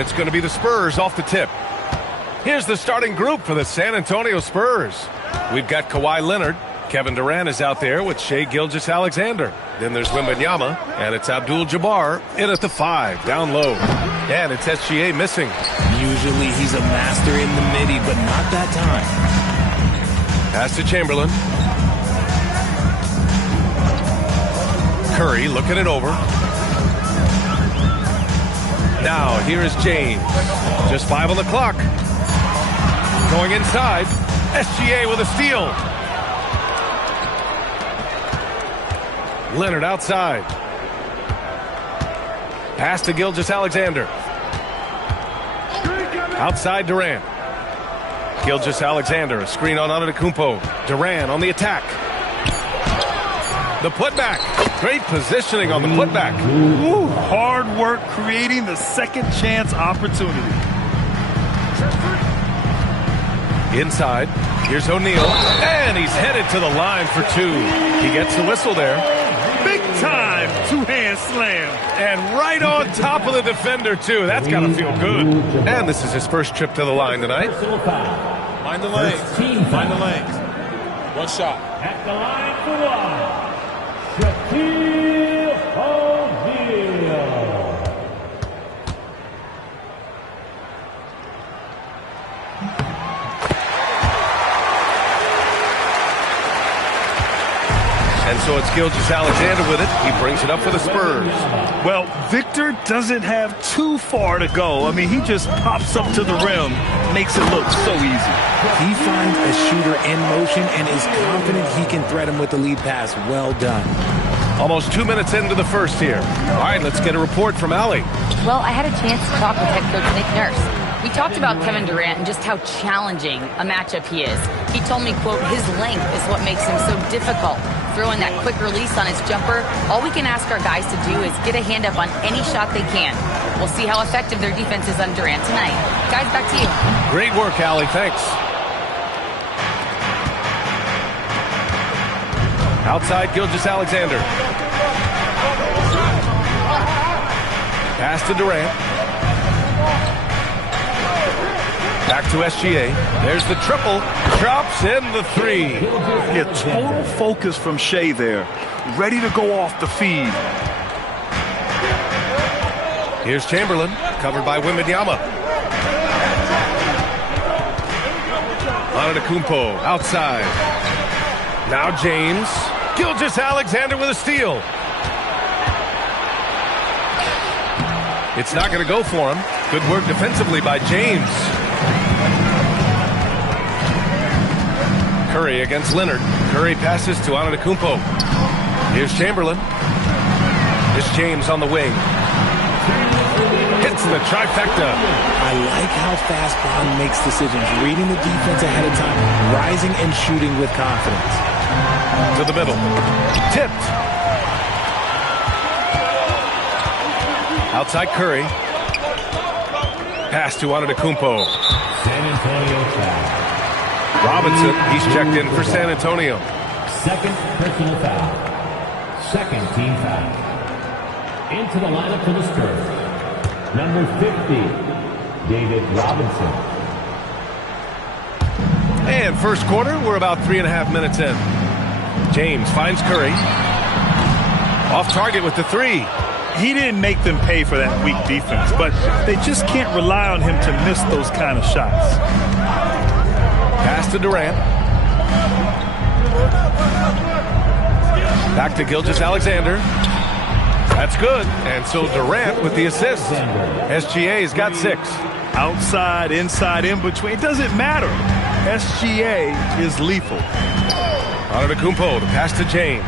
And it's going to be the Spurs off the tip. Here's the starting group for the San Antonio Spurs. We've got Kawhi Leonard. Kevin Durant is out there with Shai Gilgeous-Alexander. Then there's Wembanyama, and it's Abdul-Jabbar in at the 5, down low. And it's SGA missing. Usually he's a master in the midi, but not that time. Pass to Chamberlain. Curry looking it over. Now here is James. Just 5 on the clock. Going inside. SGA with a steal. Leonard outside. Pass to Gilgeous-Alexander. Outside Durant. Gilgeous-Alexander, a screen on Antetokounmpo. Durant on the attack. The putback. Great positioning on the putback. Ooh, hard work creating the second chance opportunity. Inside. Here's O'Neal. And he's headed to the line for 2. He gets the whistle there. Big time two-hand slam. And right on top of the defender, too. That's got to feel good. And this is his first trip to the line tonight. Mind the legs. Mind the legs. One shot. At the line for 1, Shaquille O'Neal. And so it's Gilgeous-Alexander with it. He brings it up for the Spurs. Well, Victor doesn't have too far to go. I mean, he just pops up to the rim, makes it look so easy. He finds a shooter in motion and is confident he can thread him with the lead pass. Well done. Almost 2 minutes into the first here. All right, let's get a report from Allie. Well, I had a chance to talk with head coach Nick Nurse. We talked about Kevin Durant and just how challenging a matchup he is. He told me, quote, his length is what makes him so difficult. Throwing that quick release on his jumper, all we can ask our guys to do is get a hand up on any shot they can. We'll see how effective their defense is on Durant tonight. Guys, back to you. Great work, Allie. Thanks. Outside Gilgeous-Alexander. Pass to Durant. Back to SGA. There's the triple. Drops in the 3. Yeah, total focus from Shai there. Ready to go off the feed. Here's Chamberlain, covered by Wembanyama. Antetokounmpo outside. Now James. Gilgeous-Alexander with a steal. It's not going to go for him. Good work defensively by James. Curry against Leonard. Curry passes to Antetokounmpo. Here's Chamberlain. It's James on the wing. Hits the trifecta. I like how fast Bond makes decisions, reading the defense ahead of time, rising and shooting with confidence. To the middle. Tipped. Outside Curry. Pass to Antetokounmpo. San Antonio foul. Robinson, he's checked in for San Antonio. Second personal foul. Second team foul. Into the lineup for the Spurs. Number 50, David Robinson. And first quarter, we're about 3.5 minutes in. James finds Curry. Off target with the 3. He didn't make them pay for that weak defense, but they just can't rely on him to miss those kind of shots. Pass to Durant. Back to Gilgeous-Alexander. That's good. And so Durant with the assist. SGA's got 6. Outside, inside, in between. It doesn't matter. SGA is lethal. Antetokounmpo, the pass to James.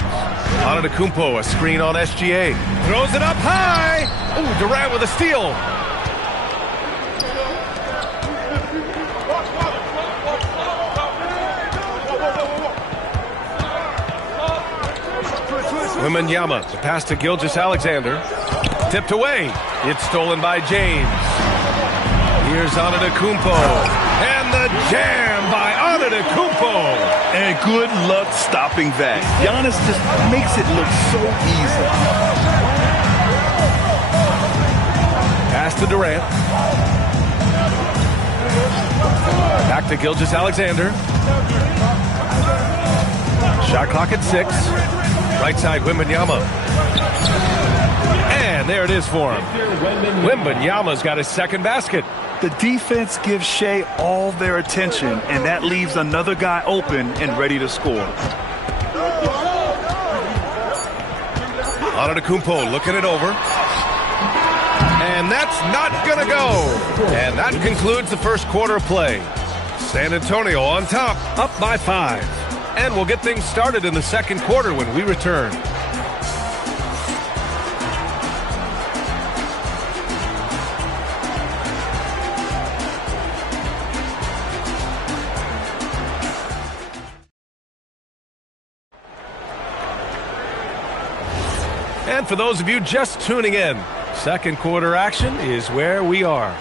Antetokounmpo, a screen on SGA. Throws it up high. Oh, Durant with a steal. Wembanyama, the pass to Gilgeous-Alexander. Tipped away. It's stolen by James. Here's Antetokounmpo. And the jam by Antetokounmpo. And good luck stopping that. Giannis just makes it look so easy. Pass to Durant. to Gilgeous-Alexander. Shot clock at 6. Right side, Wembanyama. And there it is for him. Wembanyama's got his second basket. The defense gives Shea all their attention, and that leaves another guy open and ready to score. Antetokounmpo looking it over. And that's not going to go. And that concludes the first quarter of play. San Antonio on top, up by 5. And we'll get things started in the second quarter when we return. And for those of you just tuning in, second quarter action is where we are.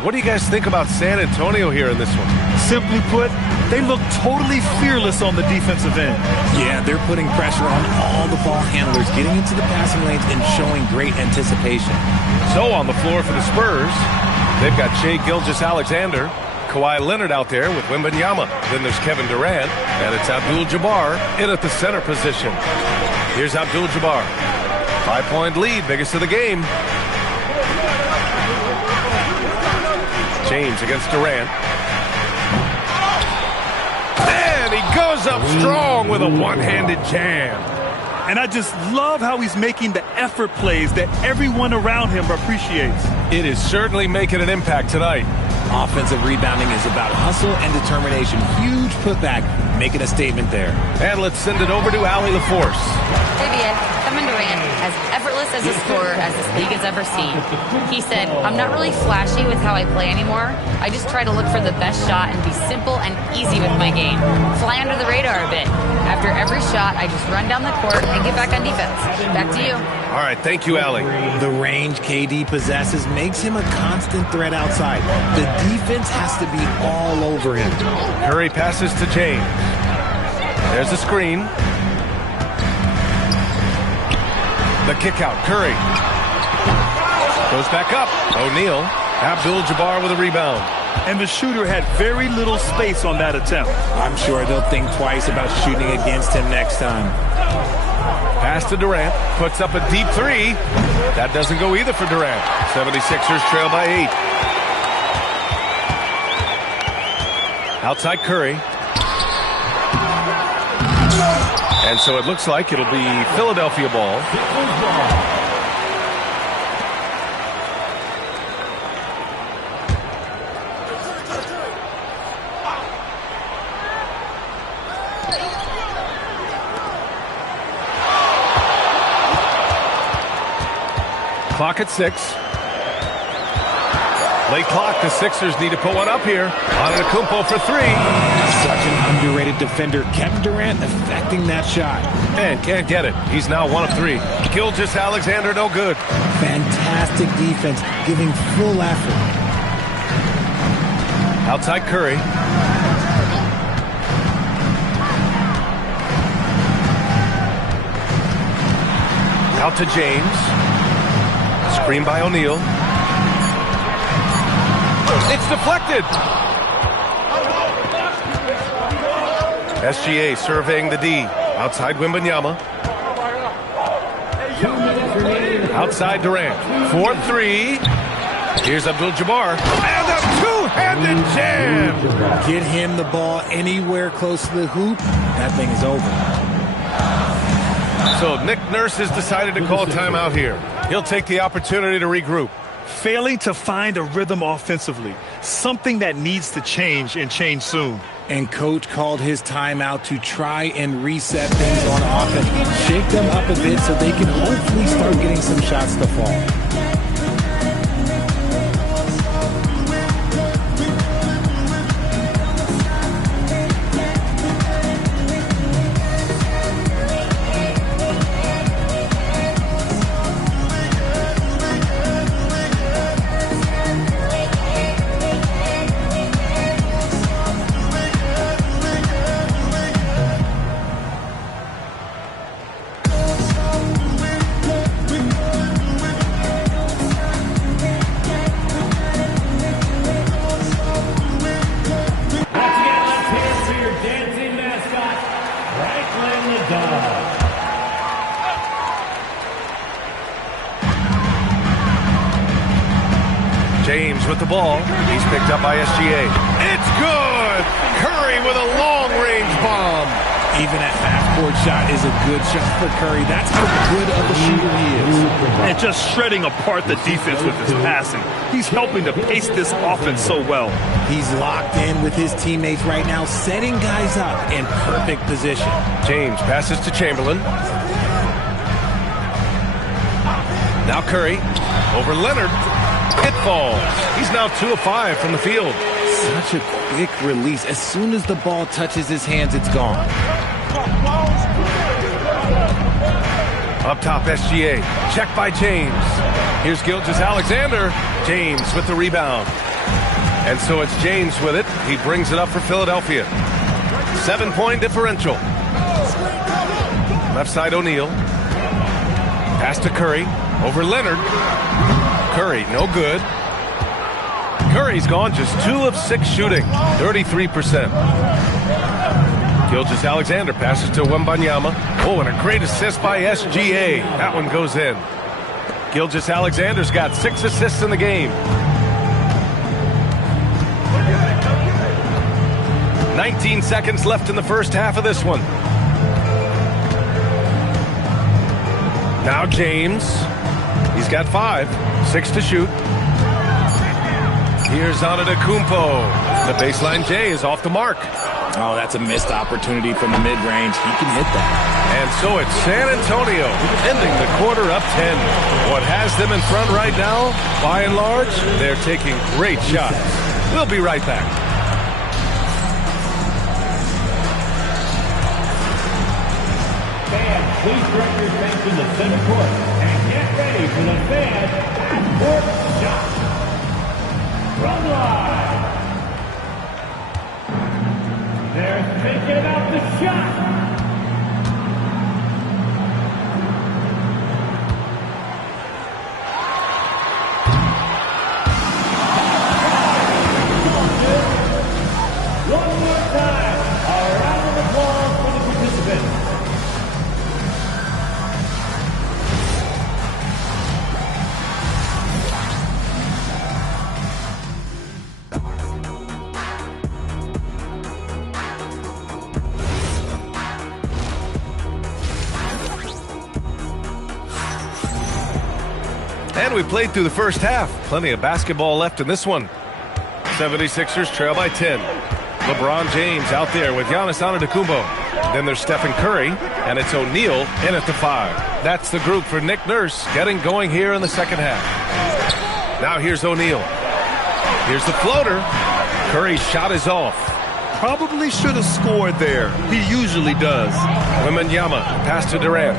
What do you guys think about San Antonio here in this one? Simply put, they look totally fearless on the defensive end. Yeah, they're putting pressure on all the ball handlers, getting into the passing lanes and showing great anticipation. So on the floor for the Spurs, they've got Shai Gilgeous-Alexander, Kawhi Leonard out there with Wembanyama. Then there's Kevin Durant, and it's Abdul-Jabbar in at the center position. Here's Abdul-Jabbar. 5-point lead, biggest of the game. James against Durant. And he goes up strong with a one-handed jam. And I just love how he's making the effort plays that everyone around him appreciates. It is certainly making an impact tonight. Offensive rebounding is about hustle and determination. Huge putback, making a statement there. And let's send it over to Allie LaForce. Vivian, Kevin Durant, as effortless as a scorer as this league has ever seen. He said, I'm not really flashy with how I play anymore. I just try to look for the best shot and be simple and easy with my game. Fly under the radar a bit. After every shot, I just run down the court and get back on defense. Back to you. All right, thank you, Allie. The range KD possesses makes him a constant threat outside. The defense has to be all over him. Curry passes to James. There's a screen. The kick out, Curry. Goes back up. O'Neal. Abdul-Jabbar with a rebound. And the shooter had very little space on that attempt. I'm sure they'll think twice about shooting against him next time. Pass to Durant. Puts up a deep 3. That doesn't go either for Durant. 76ers trail by 8. Outside Curry. And so it looks like it'll be Philadelphia ball. Clock at 6. Late clock. The Sixers need to put one up here. Antetokounmpo for 3. Such an underrated defender. Kevin Durant affecting that shot. And can't get it. He's now 1 of 3. Gilgeous-Alexander no good. Fantastic defense, giving full effort. Outside Curry. Out to James. Screen by O'Neal. It's deflected. SGA surveying the D. Outside Wembanyama. Outside Durant. 4-3. Here's Abdul-Jabbar. And a two-handed jam. Get him the ball anywhere close to the hoop. That thing is over. So Nick Nurse has decided to call timeout here. He'll take the opportunity to regroup. Failing to find a rhythm offensively, something that needs to change and change soon. And coach called his timeout to try and reset things on offense, shake them up a bit so they can hopefully start getting some shots to fall. with the ball. He's picked up by SGA. It's good! Curry with a long-range bomb. Even that half-court shot is a good shot for Curry. That's how good of a shooter he is. And just shredding apart the defense with his passing. He's helping to pace this offense so well. He's locked in with his teammates right now, setting guys up in perfect position. James passes to Chamberlain. Now Curry over Leonard. It falls. He's now 2 of 5 from the field. Such a quick release. As soon as the ball touches his hands, it's gone. Up top, SGA. Check by James. Here's Gilgeous-Alexander. James with the rebound. And so it's James with it. He brings it up for Philadelphia. 7-point differential. Left side, O'Neal. Pass to Curry. Over Leonard. Curry, no good. Curry's gone just 2 of 6 shooting. 33%. Gilgeous-Alexander passes to Wembanyama. Oh, and a great assist by SGA. That one goes in. Gilgeous-Alexander's got 6 assists in the game. 19 seconds left in the first half of this one. Now James. He's got 5. 6 to shoot. Here's Antetokounmpo. The baseline J is off the mark. Oh, that's a missed opportunity from the mid-range. He can hit that. And so it's San Antonio ending the quarter up 10. What has them in front right now, by and large, they're taking great shots. We'll be right back. Fans, please direct your attention to center court and get ready for the fans half-court shot. Run line. They're thinking about the shot. One more time. A round of applause for the participants. And we played through the first half. Plenty of basketball left in this one. 76ers trail by 10. LeBron James out there with Giannis Antetokounmpo. Then there's Stephen Curry, and it's O'Neal in at the 5. That's the group for Nick Nurse getting going here in the second half. Now here's O'Neal. Here's the floater. Curry's shot is off. Probably should have scored there. He usually does. Wembanyama pass to Durant.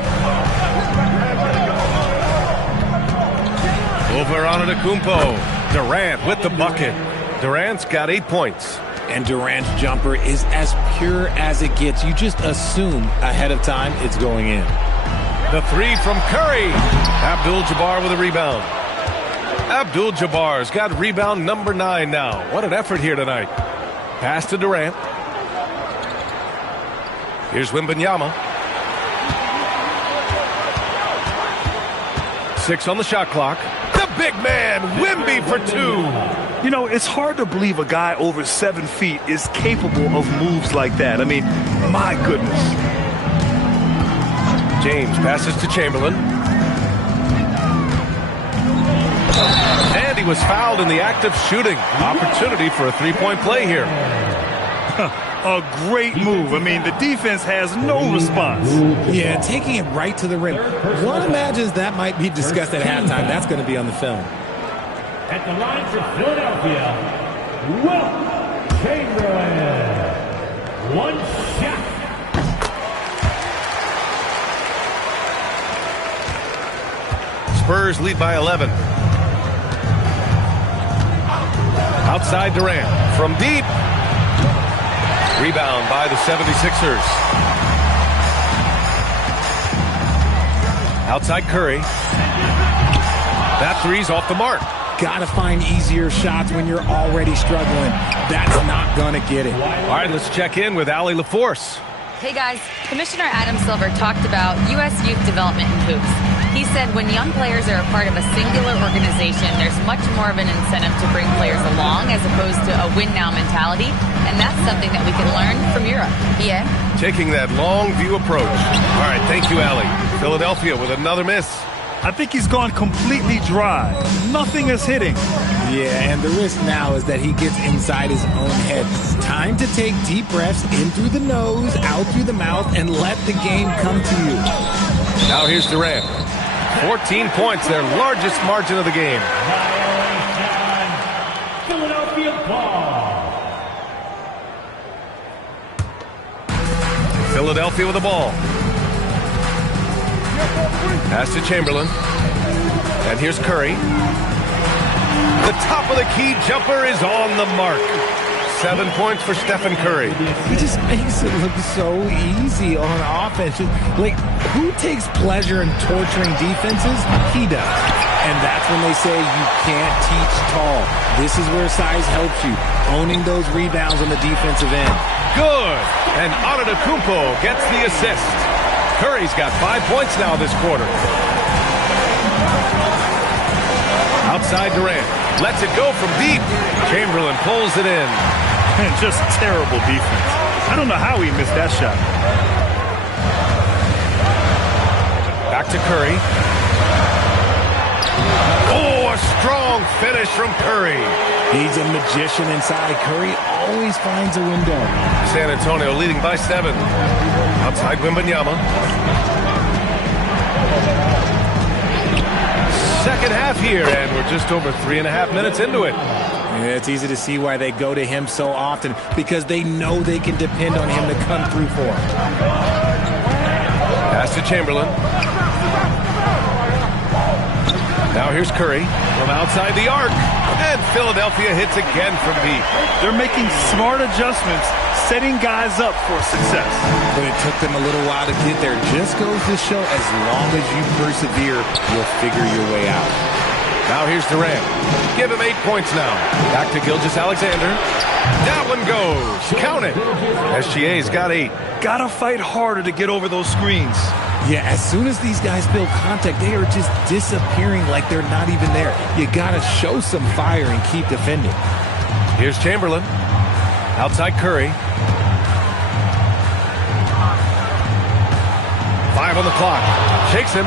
Over Antetokounmpo. Durant with the bucket. Durant's got 8 points. And Durant's jumper is as pure as it gets. You just assume ahead of time it's going in. The 3 from Curry. Abdul-Jabbar with a rebound. Abdul-Jabbar's got rebound number 9 now. What an effort here tonight. Pass to Durant. Here's Wembanyama. 6 on the shot clock. The big man, Wemby for 2. You know, it's hard to believe a guy over 7 feet is capable of moves like that. I mean, my goodness. James passes to Chamberlain. And he was fouled in the act of shooting. Opportunity for a 3-point play here. A great move. I mean, the defense has no response. Yeah, taking it right to the rim. One imagines that might be discussed at halftime. That's going to be on the film. At the line for Philadelphia, Wilt Chamberlain. 1 shot. Spurs lead by 11. Outside Durant. From deep. Rebound by the 76ers. Outside Curry. That 3's off the mark. Got to find easier shots when you're already struggling. That's not going to get it. All right, let's check in with Allie LaForce. Hey guys, Commissioner Adam Silver talked about U.S. youth development in hoops. He He said when young players are a part of a singular organization, there's much more of an incentive to bring players along as opposed to a win-now mentality, and that's something that we can learn from Europe. Yeah. Taking that long view approach. All right, thank you, Allie. Philadelphia with another miss. I think he's gone completely dry. Nothing is hitting. Yeah, and the risk now is that he gets inside his own head. Time to take deep breaths in through the nose, out through the mouth, and let the game come to you. Now here's Durant. 14 points, their largest margin of the game. Philadelphia ball. Philadelphia with the ball. Pass to Chamberlain. And here's Curry. The top of the key jumper is on the mark. 7 points for Stephen Curry. He just makes it look so easy on offense. Like, who takes pleasure in torturing defenses? He does. And that's when they say you can't teach tall. This is where size helps you. Owning those rebounds on the defensive end. Good. And Antetokounmpo gets the assist. Curry's got 5 points now this quarter. Outside Durant. Lets it go from deep. Chamberlain pulls it in. And just terrible defense. I don't know how he missed that shot. Back to Curry. Oh, a strong finish from Curry. He's a magician inside. Curry always finds a window. San Antonio leading by 7. Outside Wembanyama. Second half here, and we're just over 3.5 minutes into it. Yeah, it's easy to see why they go to him so often, because they know they can depend on him to come through for them. Pass to Chamberlain. Now here's Curry from outside the arc, and Philadelphia hits again from deep. They're making smart adjustments, setting guys up for success. But it took them a little while to get there. Just goes to show, as long as you persevere, you'll figure your way out. Now here's Durant. Give him 8 points now. Back to Gilgeous-Alexander. That one goes. Count it. SGA's got 8. Gotta fight harder to get over those screens. Yeah, as soon as these guys build contact, they are just disappearing like they're not even there. You gotta show some fire and keep defending. Here's Chamberlain. Outside Curry. 5 on the clock. Shakes him.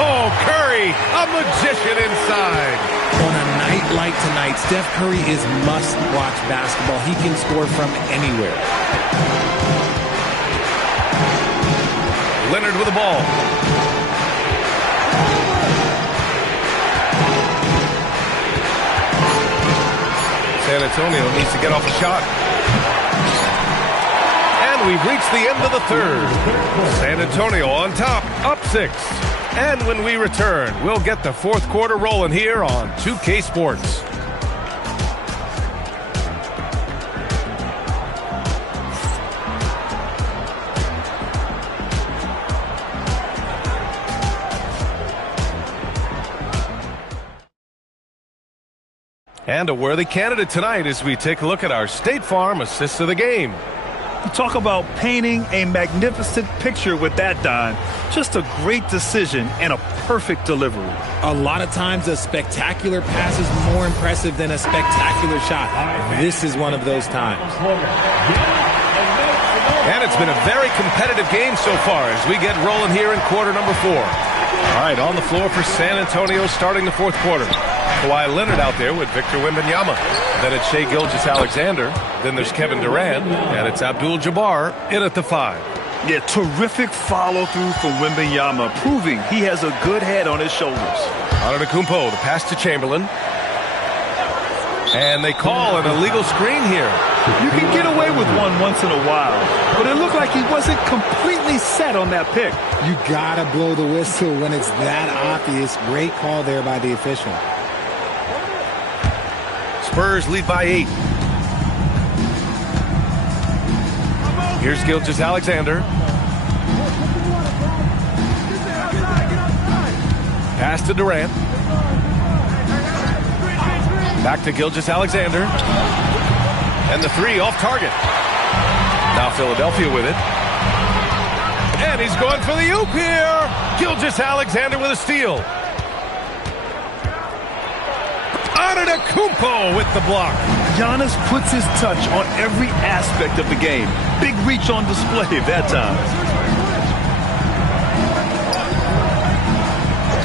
Oh, Curry, a magician inside. On a night like tonight, Steph Curry is must-watch basketball. He can score from anywhere. Leonard with the ball. San Antonio needs to get off a shot. And we've reached the end of the third. San Antonio on top, up 6. And when we return, we'll get the fourth quarter rolling here on 2K Sports. And a worthy candidate tonight as we take a look at our State Farm Assist of the Game. You talk about painting a magnificent picture with that dime. Just a great decision and a perfect delivery. A lot of times a spectacular pass is more impressive than a spectacular shot. This is one of those times. And it's been a very competitive game so far as we get rolling here in quarter number 4. All right, on the floor for San Antonio starting the fourth quarter. Kawhi Leonard out there with Victor Wembanyama. Then it's Shai Gilgeous-Alexander. Then there's Kevin Durant. And it's Abdul-Jabbar in at the 5. Yeah, terrific follow-through from Wembanyama, proving he has a good head on his shoulders. Antetokounmpo, the pass to Chamberlain. And they call an illegal screen here. You can get away with one once in a while, but it looked like he wasn't completely set on that pick. You gotta blow the whistle when it's that obvious. Great call there by the official. Spurs lead by 8. Here's Gilgeous-Alexander. Pass to Durant. Back to Gilgeous-Alexander. And the 3 off target. Now Philadelphia with it. And he's going for the oop here. Gilgeous-Alexander with a steal. Antetokounmpo with the block. Giannis puts his touch on every aspect of the game. Big reach on display that time.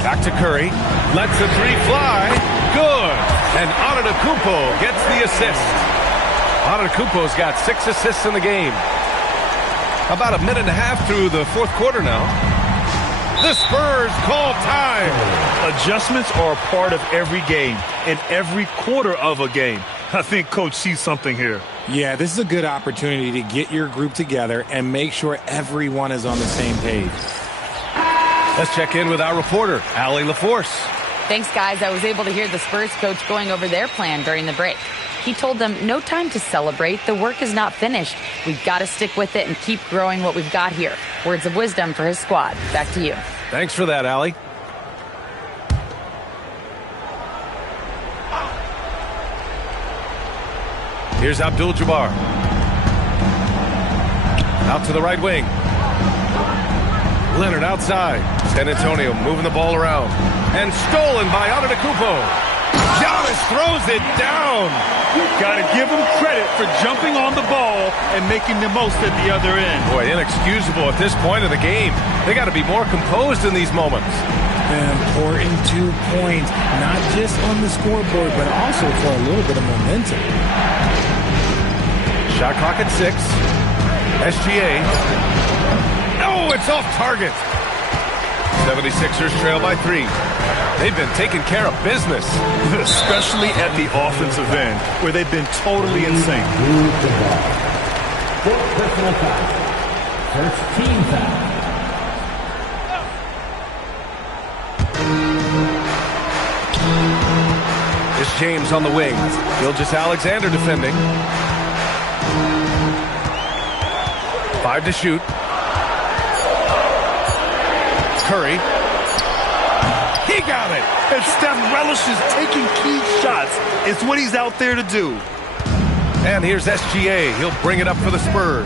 Back to Curry. Lets the three fly. Good. And Antetokounmpo gets the assist. Antetokounmpo's got 6 assists in the game. About a minute and a half through the fourth quarter now. The Spurs call time. Adjustments are a part of every game and every quarter of a game. I think Coach sees something here. Yeah, this is a good opportunity to get your group together and make sure everyone is on the same page. Let's check in with our reporter, Allie LaForce. Thanks, guys. I was able to hear the Spurs coach going over their plan during the break. He told them, no time to celebrate. The work is not finished. We've got to stick with it and keep growing what we've got here. Words of wisdom for his squad. Back to you. Thanks for that, Allie. Here's Abdul-Jabbar. Out to the right wing. Leonard outside. San Antonio moving the ball around. And stolen by Antetokounmpo. Giannis throws it down. Got to give him credit for jumping on the ball and making the most at the other end. Boy, inexcusable at this point of the game. They got to be more composed in these moments. An important 2 points, not just on the scoreboard, but also for a little bit of momentum. Shot clock at 6. SGA. Oh, it's off target. 76ers trail by 3. They've been taking care of business. Especially at the offensive end, where they've been totally in sync. Fourth personal foul. First team foul. It's James on the wing. Gilgeous-Alexander defending. 5 to shoot. Curry. He got it. And Steph relishes taking key shots. It's what he's out there to do. And here's SGA. He'll bring it up for the Spurs.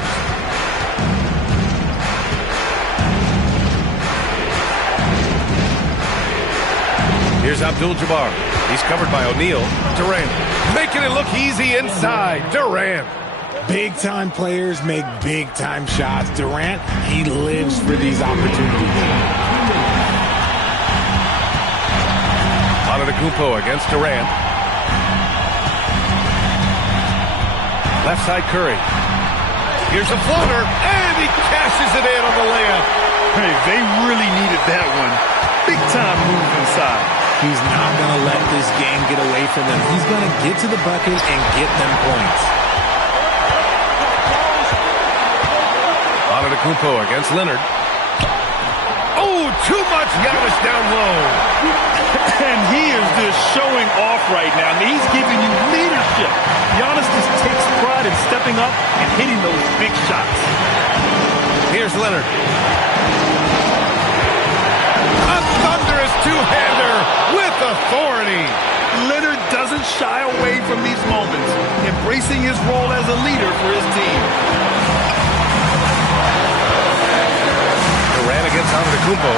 Here's Abdul-Jabbar. He's covered by O'Neal. Durant making it look easy inside. Durant. Big-time players make big-time shots. Durant, he lives for these opportunities. Antetokounmpo against Durant. Left side Curry. Here's a floater, and he cashes it in on the layup. Hey, they really needed that one. Big time move inside. He's not going to let this game get away from him. He's going to get to the bucket and get them points. Antetokounmpo against Leonard. Oh, too much Giannis down low. And he is just showing off right now. I mean, he's giving you leadership. Giannis just takes pride in stepping up and hitting those big shots. Here's Leonard. A thunderous two-hander with authority. Leonard doesn't shy away from these moments, embracing his role as a leader for his team. Durant against Antetokounmpo.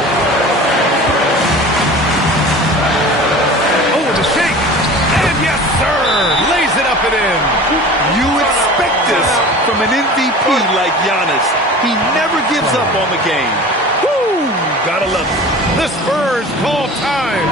The shake, and yes, sir, lays it up and in. You expect this from an MVP like Giannis. He never gives up on the game. Woo! Gotta love it. The Spurs call time.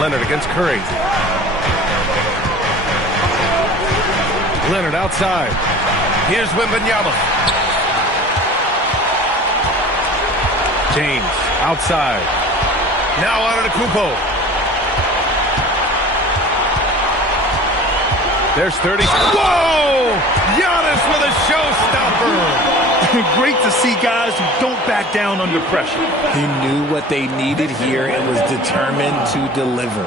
Leonard against Curry. Leonard outside. Here's Wembanyama. James outside. Now Antetokounmpo. There's 30. Whoa! Giannis with a showstopper. Great to see guys who don't back down under pressure. He knew what they needed here and was determined to deliver.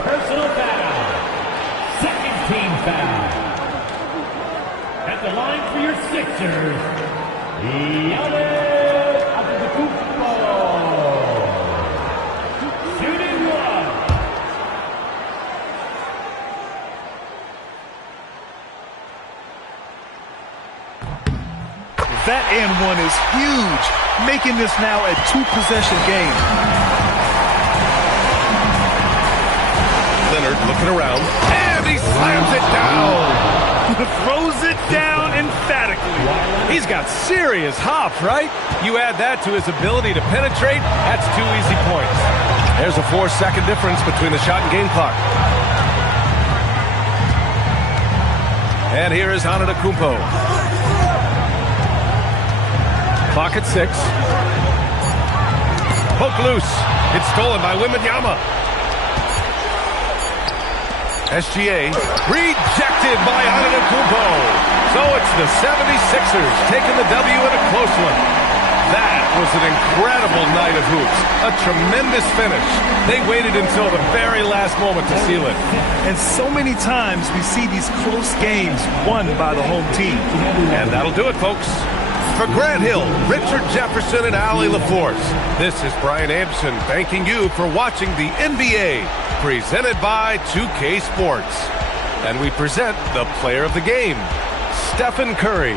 Personal foul. Second team foul. At the line for your Sixers, Giannis Antetokounmpo. Shooting one. That and one is huge, making this now a two-possession game. Leonard looking around, and he slams it down. Throws it down emphatically. He's got serious hop, right? You add that to his ability to penetrate, that's 2 easy points. There's a 4-second difference between the shot and game clock. And here is Antetokounmpo. Clock at 6. Poke loose. It's stolen by Wembanyama. SGA rejected by Antetokounmpo. So it's the 76ers taking the W in a close one. That was an incredible night of hoops. A tremendous finish. They waited until the very last moment to seal it. And so many times we see these close games won by the home team. And that'll do it, folks. For Grant Hill, Richard Jefferson, and Allie LaForce, this is Brian Anderson thanking you for watching the NBA, presented by 2K Sports. And we present the player of the game, Stephen Curry.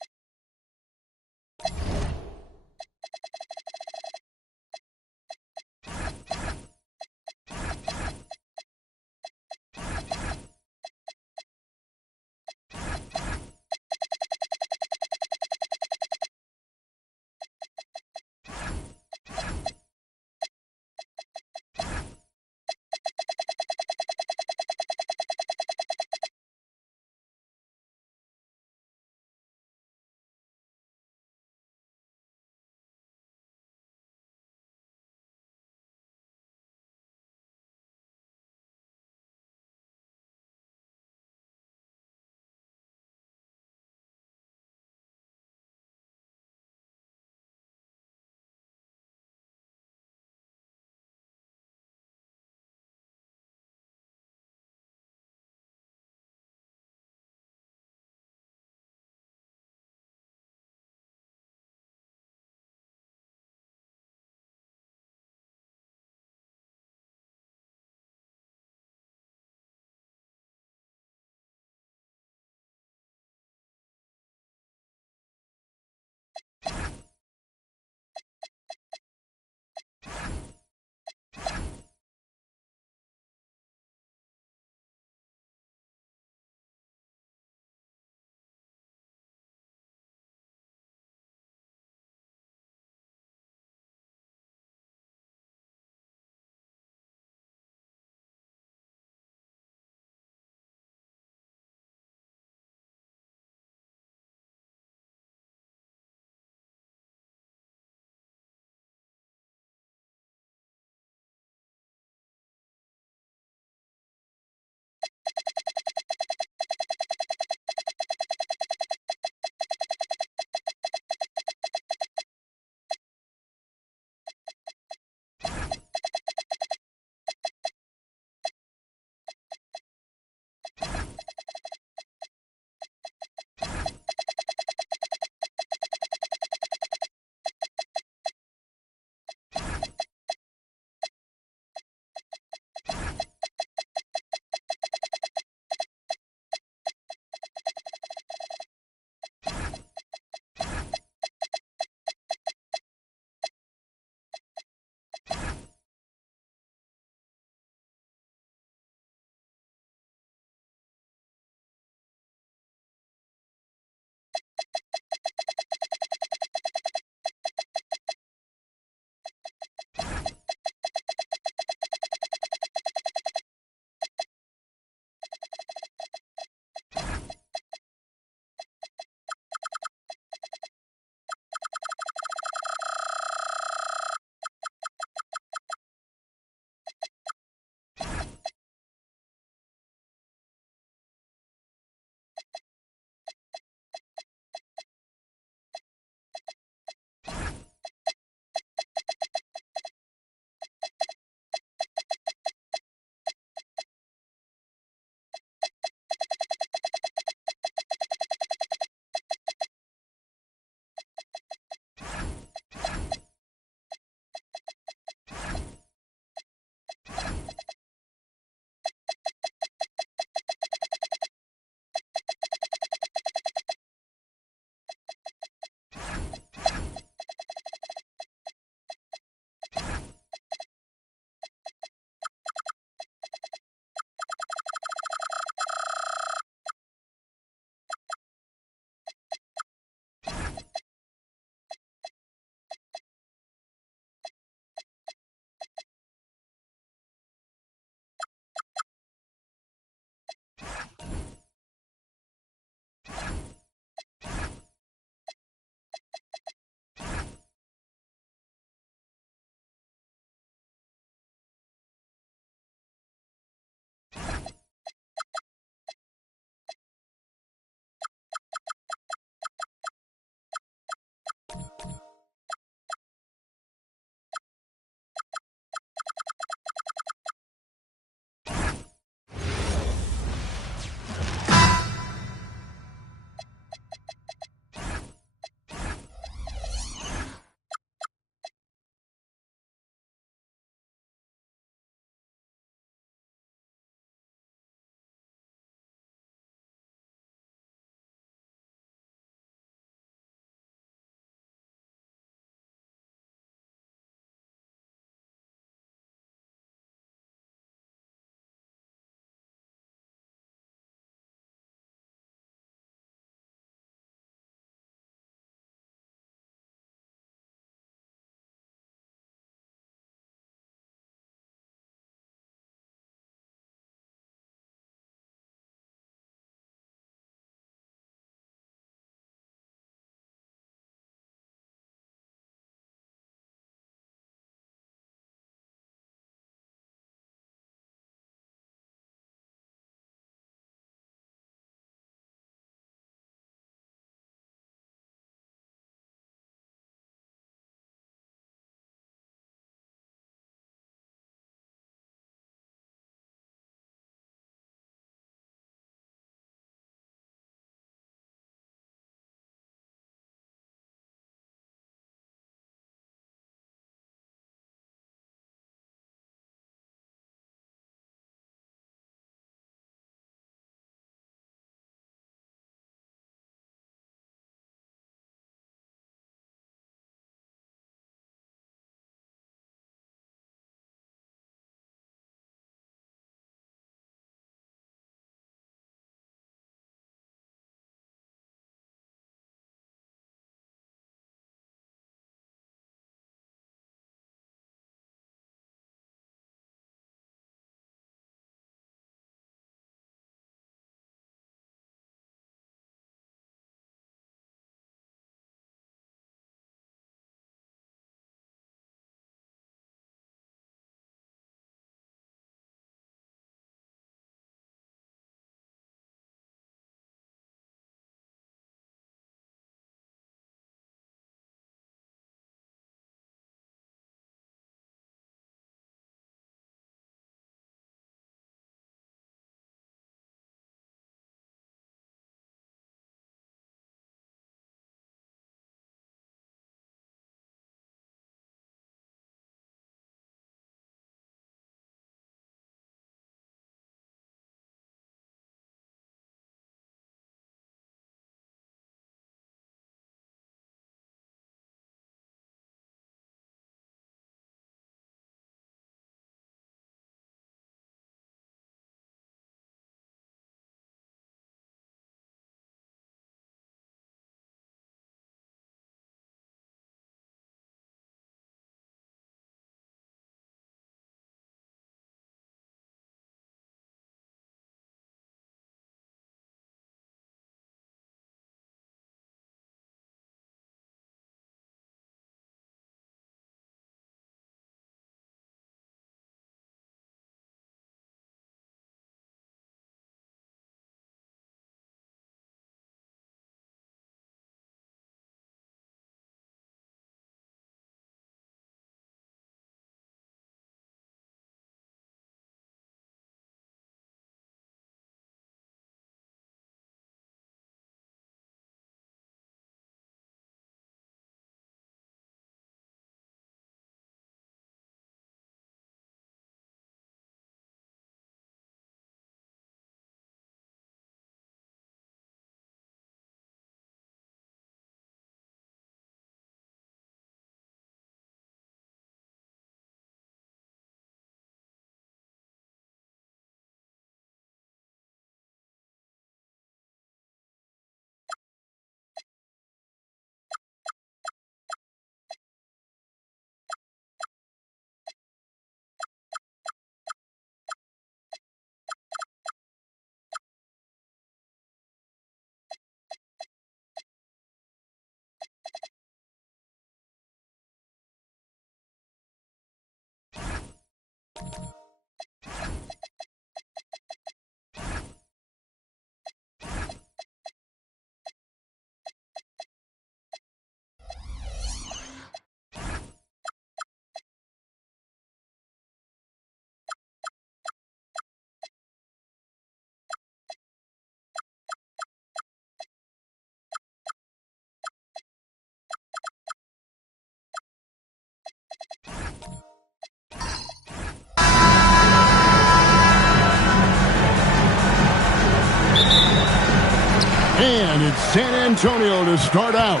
San Antonio to start out.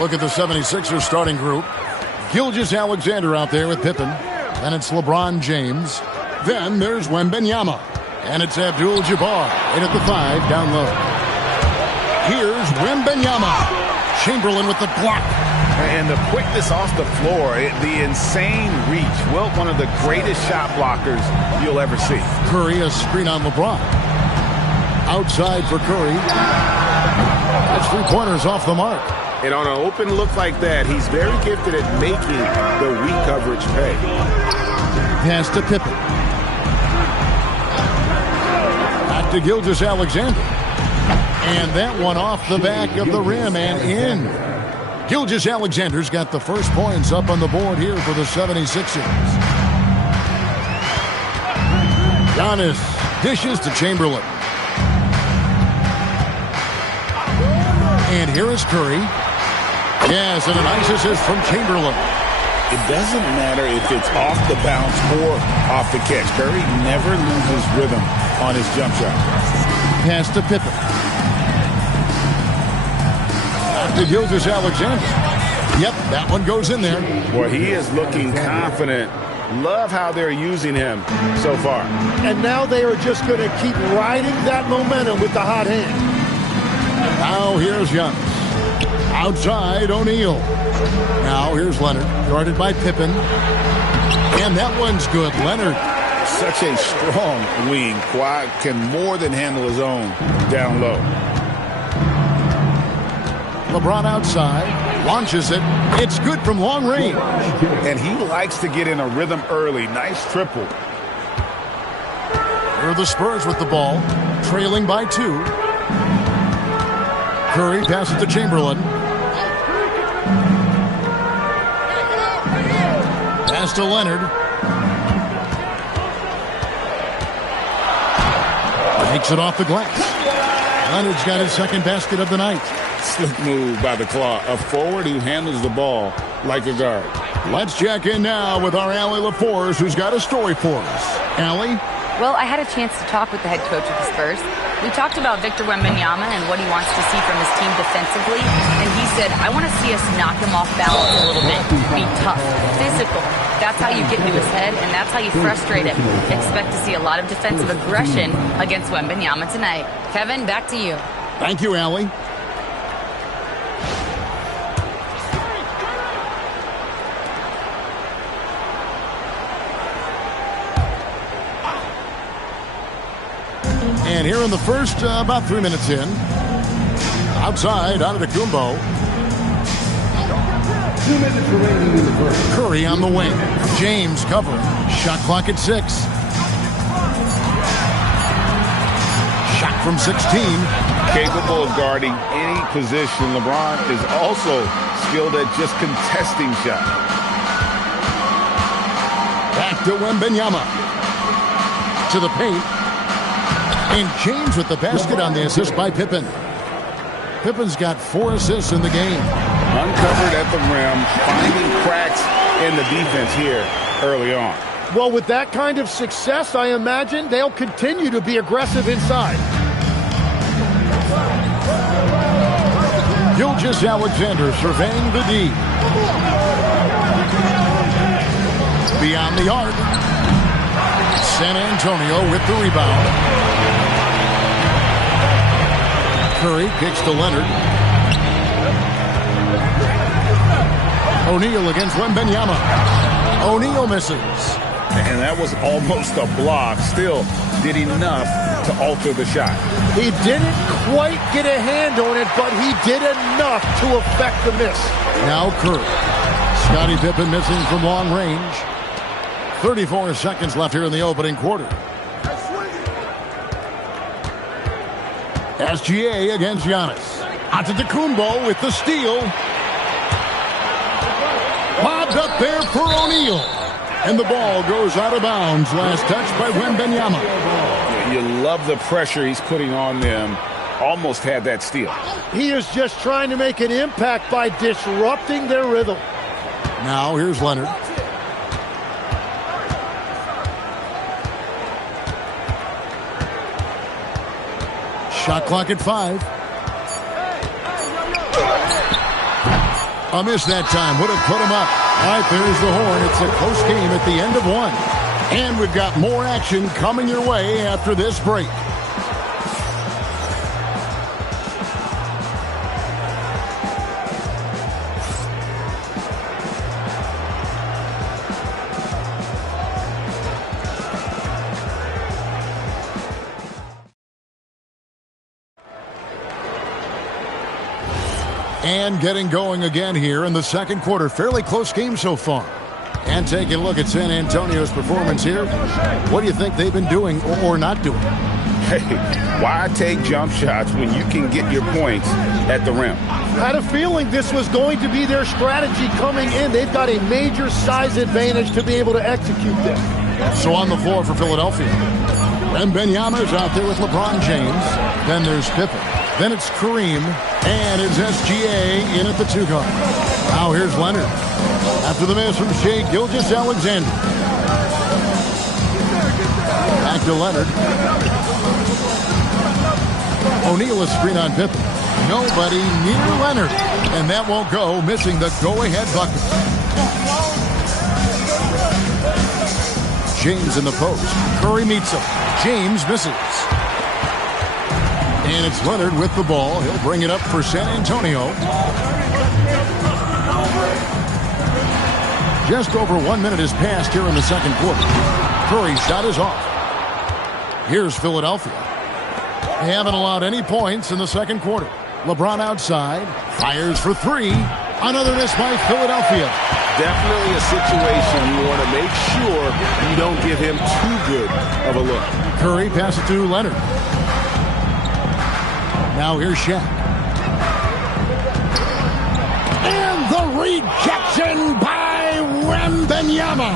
Look at the 76ers starting group. Gilgeous-Alexander out there with Pippen. Then it's LeBron James. Then there's Wembanyama. And it's Abdul-Jabbar in at the 5 down low. Here's Wembanyama. Chamberlain with the block. And the quickness off the floor, the insane reach. Well, one of the greatest shot blockers you'll ever see. Curry, a screen on LeBron. Outside for Curry. That's 3 pointers off the mark. And on an open look like that, he's very gifted at making the weak coverage pay. Pass to Pippen. Back to Gilgeous-Alexander. And that one off the back of the rim and in. Gilgeous-Alexander's got the first points up on the board here for the 76ers. Giannis dishes to Chamberlain. And here is Curry. Yes, and a nice assist from Chamberlain. It doesn't matter if it's off the bounce or off the catch. Curry never loses rhythm on his jump shot. Pass to Pippen. Back to Gilgeous-Alexander. Yep, that one goes in there. Boy, he is looking confident. Love how they're using him so far. And now they are just going to keep riding that momentum with the hot hand. Now here's Giannis. Outside, O'Neal. Now here's Leonard, guarded by Pippen. And that one's good. Leonard. Such a strong wing. Kawhi can more than handle his own down low. LeBron outside. Launches it. It's good from long range. And he likes to get in a rhythm early. Nice triple. Here are the Spurs with the ball. Trailing by 2. Curry passes to Chamberlain. Pass to Leonard. Takes it off the glass. Leonard's got his second basket of the night. Slick move by the Claw. A forward who handles the ball like a guard. Let's check in now with our Allie LaForce, who's got a story for us. Allie? Well, I had a chance to talk with the head coach of the Spurs. We talked about Victor Wembanyama and what he wants to see from his team defensively. And he said, I want to see us knock him off balance a little bit. Be tough, physical. That's how you get into his head, and that's how you frustrate him. Expect to see a lot of defensive aggression against Wembanyama tonight. Kevin, back to you. Thank you, Allie. And here in the first, about 3 minutes in. Outside, Antetokounmpo. 2 minutes remaining in the first. Curry on the wing. James covering. Shot clock at 6. Shot from 16. Capable of guarding any position. LeBron is also skilled at just contesting shots. Back to Wembanyama. To the paint. And James with the basket on the assist by Pippen. Pippen's got 4 assists in the game. Uncovered at the rim, finding cracks in the defense here early on. Well, with that kind of success, I imagine they'll continue to be aggressive inside. Gilgeous-Alexander surveying the D. Beyond the arc. San Antonio with the rebound. Curry kicks to Leonard. O'Neal against Wembanyama. O'Neal misses. And that was almost a block. Still did enough to alter the shot. He didn't quite get a hand on it, but he did enough to affect the miss. Now Curry. Scottie Pippen missing from long range. 34 seconds left here in the opening quarter. SGA against Giannis. Antetokounmpo with the steal. Bobbed up there for O'Neal. And the ball goes out of bounds. Last touch by Wembanyama. You love the pressure he's putting on them. Almost had that steal. He is just trying to make an impact by disrupting their rhythm. Now here's Leonard. Shot clock at 5. A miss that time would have put him up. All right, there's the horn. It's a close game at the end of one. And we've got more action coming your way after this break. And getting going again here in the second quarter. Fairly close game so far. And taking a look at San Antonio's performance here. What do you think they've been doing or not doing? Hey, why take jump shots when you can get your points at the rim? I had a feeling this was going to be their strategy coming in. They've got a major size advantage to be able to execute this. So on the floor for Philadelphia. Wembanyama's out there with LeBron James. Then there's Pippen. Then it's Kareem. And it's SGA in at the 2 guard. Now here's Leonard. After the miss from Shai Gilgeous-Alexander. Back to Leonard. O'Neal is screen on Pippen. Nobody near Leonard. And that won't go, missing the go-ahead bucket. James in the post. Curry meets him. James misses. And it's Leonard with the ball. He'll bring it up for San Antonio. Just over 1 minute has passed here in the second quarter. Curry's shot is off. Here's Philadelphia. They haven't allowed any points in the second quarter. LeBron outside. Fires for 3. Another miss by Philadelphia. Definitely a situation you want to make sure you don't give him too good of a look. Curry passes to Leonard. Now here's Shaq. And the rejection by Wembanyama.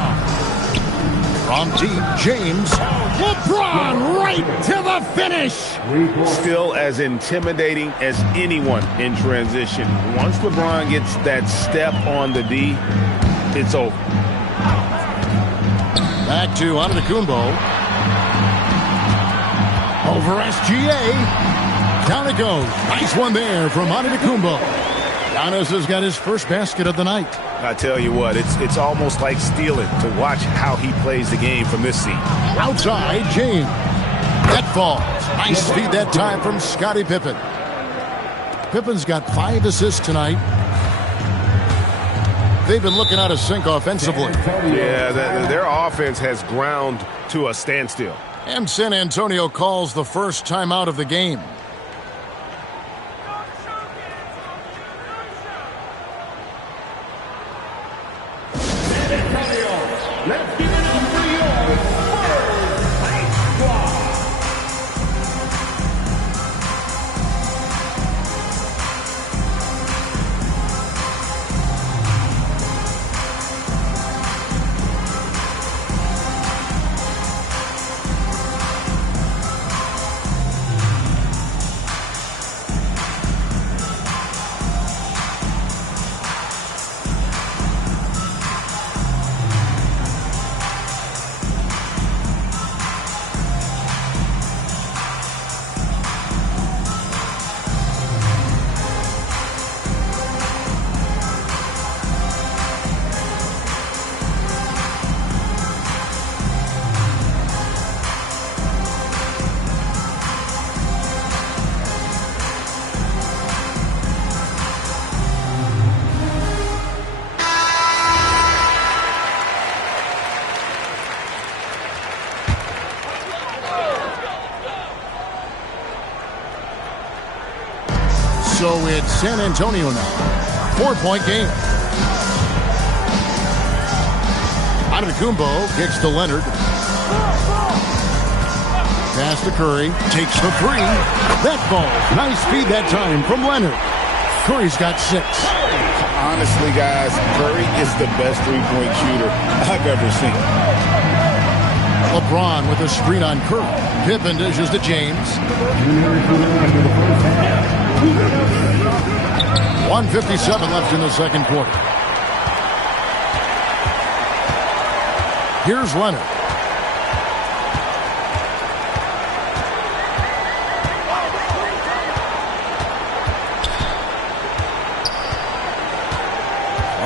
From deep, James. LeBron right to the finish. Still as intimidating as anyone in transition. Once LeBron gets that step on the D, it's over. Back to Antetokounmpo. Over SGA. Down it goes. Nice one there from Antetokounmpo. Giannis has got his first basket of the night. I tell you what, it's almost like stealing to watch how he plays the game from this seat. Outside, James. That falls. Nice feed that time from Scottie Pippen. Pippen's got 5 assists tonight. They've been looking out of sync offensively. Yeah, their offense has ground to a standstill. And San Antonio calls the first timeout of the game. Let's give it up for your Spurs Ice Squad. So it's San Antonio now. 4-point game. Antetokounmpo kicks to Leonard. Pass to Curry. Takes the 3. That ball. Nice feed that time from Leonard. Curry's got 6. Honestly, guys, Curry is the best three-point shooter I've ever seen. LeBron with a screen on Curry. Pippen dishes to James. 1:57 left in the second quarter. Here's Leonard.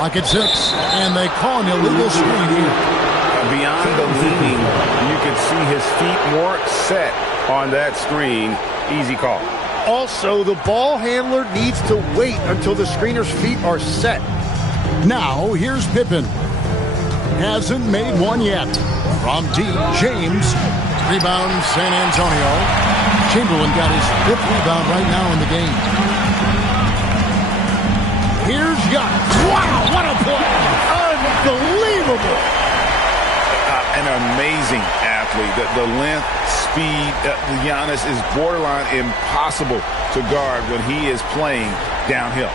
Clock at 6, and they call an illegal screen here. Beyond the leaning, you can see his feet weren't set on that screen. Easy call. Also, the ball handler needs to wait until the screener's feet are set. Now, here's Pippen. Hasn't made one yet. From D. James. Rebound, San Antonio. Chamberlain got his 5th rebound right now in the game. Here's Giannis. Wow, what a play! Unbelievable! An amazing athlete. The length, speed, Giannis is borderline impossible to guard when he is playing downhill.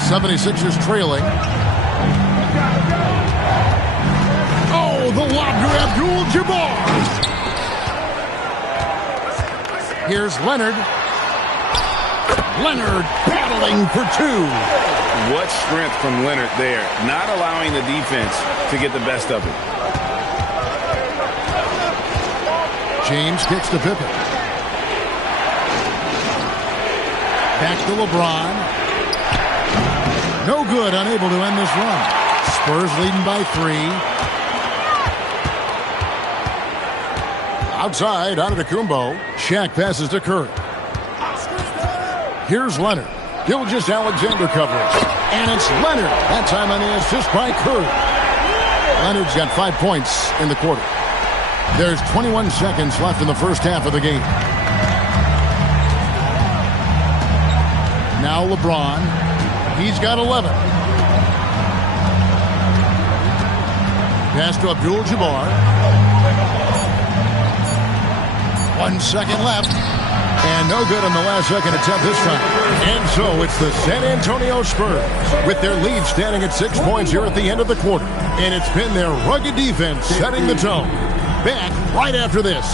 '76ers trailing. Oh, the lob to Abdul-Jabbar. Here's Leonard. Leonard battling for 2. What strength from Leonard there, not allowing the defense to get the best of it. James kicks to Pippen. Back to LeBron. No good, unable to end this run. Spurs leading by 3. Outside, Antetokounmpo. Shaq passes to Curry. Here's Leonard. Gilgeous-Alexander coverage. And it's Leonard. That time on the assist by Curry. Leonard's got 5 points in the quarter. There's 21 seconds left in the first half of the game. Now LeBron. He's got 11. Pass to Abdul-Jabbar. 1 second left. And no good on the last second attempt this time. And so it's the San Antonio Spurs with their lead standing at 6 points here at the end of the quarter. And it's been their rugged defense setting the tone. Back right after this.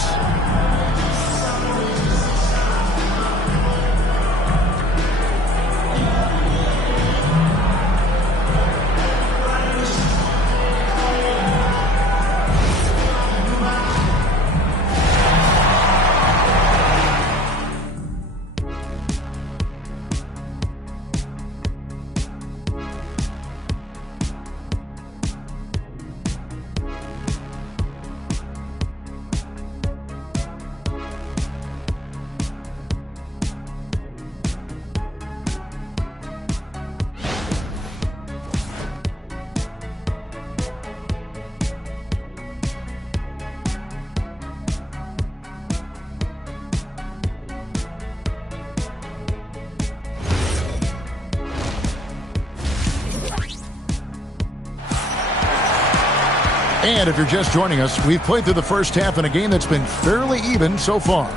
And if you're just joining us, we've played through the first half in a game that's been fairly even so far.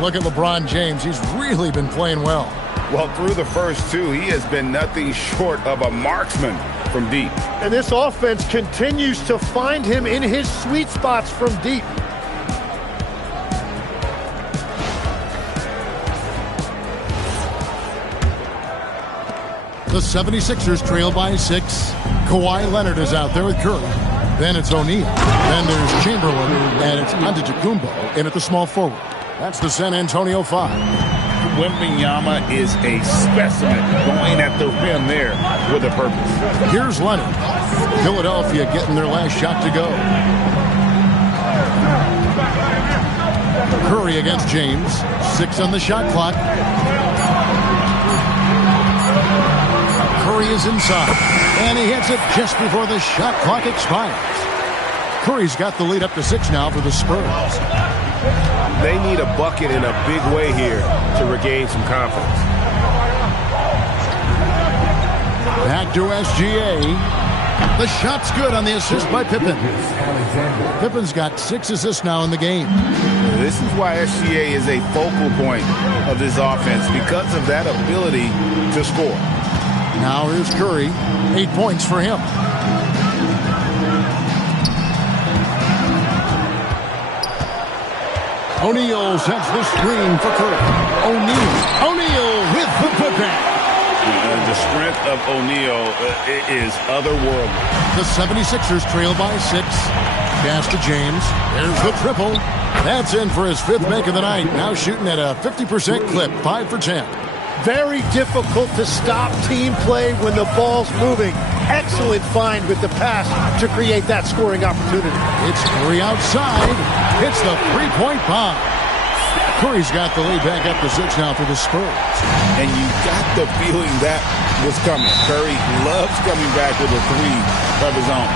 Look at LeBron James. He's really been playing well. Well, through the first 2, he has been nothing short of a marksman from deep. And this offense continues to find him in his sweet spots from deep. The 76ers trail by 6. Kawhi Leonard is out there with Curry. Then it's O'Neal. Then there's Chamberlain. And it's Antetokounmpo in at the small forward. That's the San Antonio 5. Wembanyama is a specimen going at the rim there with a purpose. Here's Leonard. Philadelphia getting their last shot to go. Curry against James. 6 on the shot clock. Curry is inside. And he hits it just before the shot clock expires. Curry's got the lead up to 6 now for the Spurs. They need a bucket in a big way here to regain some confidence. Back to SGA. The shot's good on the assist by Pippen. Pippen's got 6 assists now in the game. This is why SGA is a focal point of this offense, because of that ability to score. Now here's Curry. 8 points for him. O'Neal sets the screen for Curry. O'Neal with the putback. The strength of O'Neal is otherworldly. The 76ers trail by 6. Pass to James. There's the triple. That's in for his 5th make of the night. Now shooting at a 50% clip. 5 for 10. Very difficult to stop team play when the ball's moving. Excellent find with the pass to create that scoring opportunity. It's Curry outside. Hits the three-point bomb. Curry's got the lead back up to 6 now for the Spurs. And you got the feeling that was coming. Curry loves coming back with a three of his own.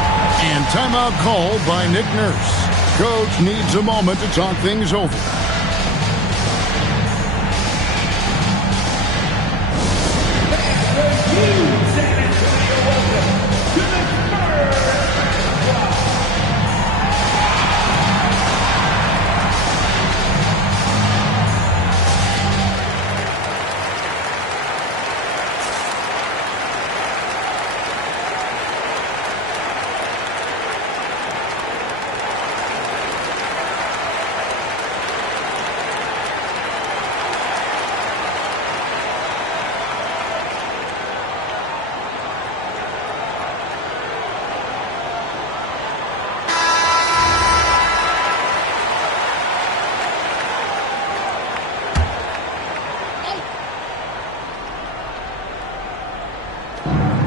And timeout called by Nick Nurse. Coach needs a moment to talk things over.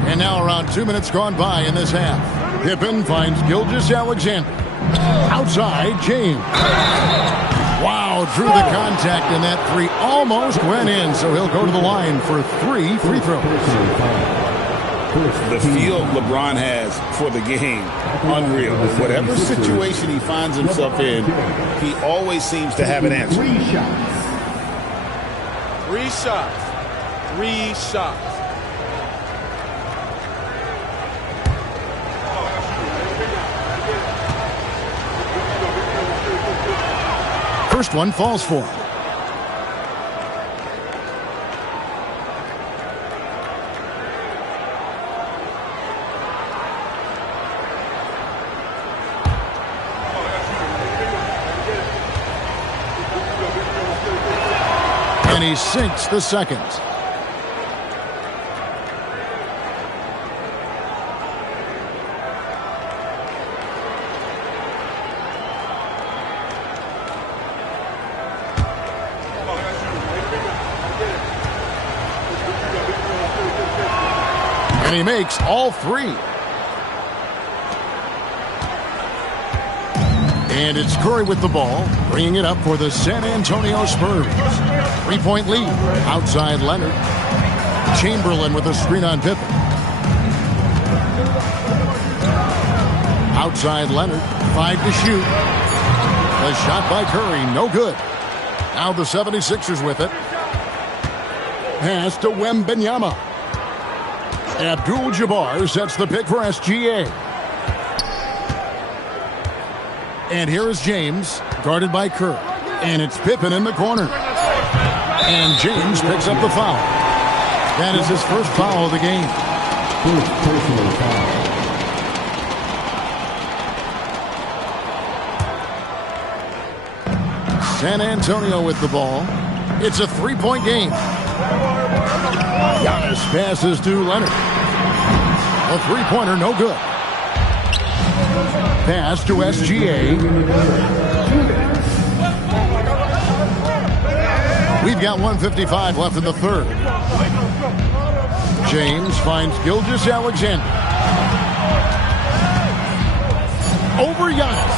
And now around 2 minutes gone by in this half. Pippen finds Gilgeous-Alexander. Outside, James. Wow, drew the contact, and that three almost went in, so he'll go to the line for 3 free throws. The feel LeBron has for the game, unreal. Whatever situation he finds himself in, he always seems to have an answer. 3 shots. 3 shots. First one falls for him. And he sinks the second. And he makes all 3. And it's Curry with the ball, bringing it up for the San Antonio Spurs. 3-point lead. Outside Leonard. Chamberlain with a screen on Pippen. Outside Leonard. 5 to shoot. The shot by Curry, no good. Now the 76ers with it. Pass to Wembanyama. Abdul-Jabbar sets the pick for SGA. And here is James, guarded by Curry. And it's Pippen in the corner. And James picks up the foul. That is his first foul of the game. Personal foul. San Antonio with the ball. It's a 3-point game. Giannis passes to Leonard. A 3-pointer, no good. Pass to SGA. We've got 1:55 left in the third. James finds Gilgeous-Alexander. Over Giannis.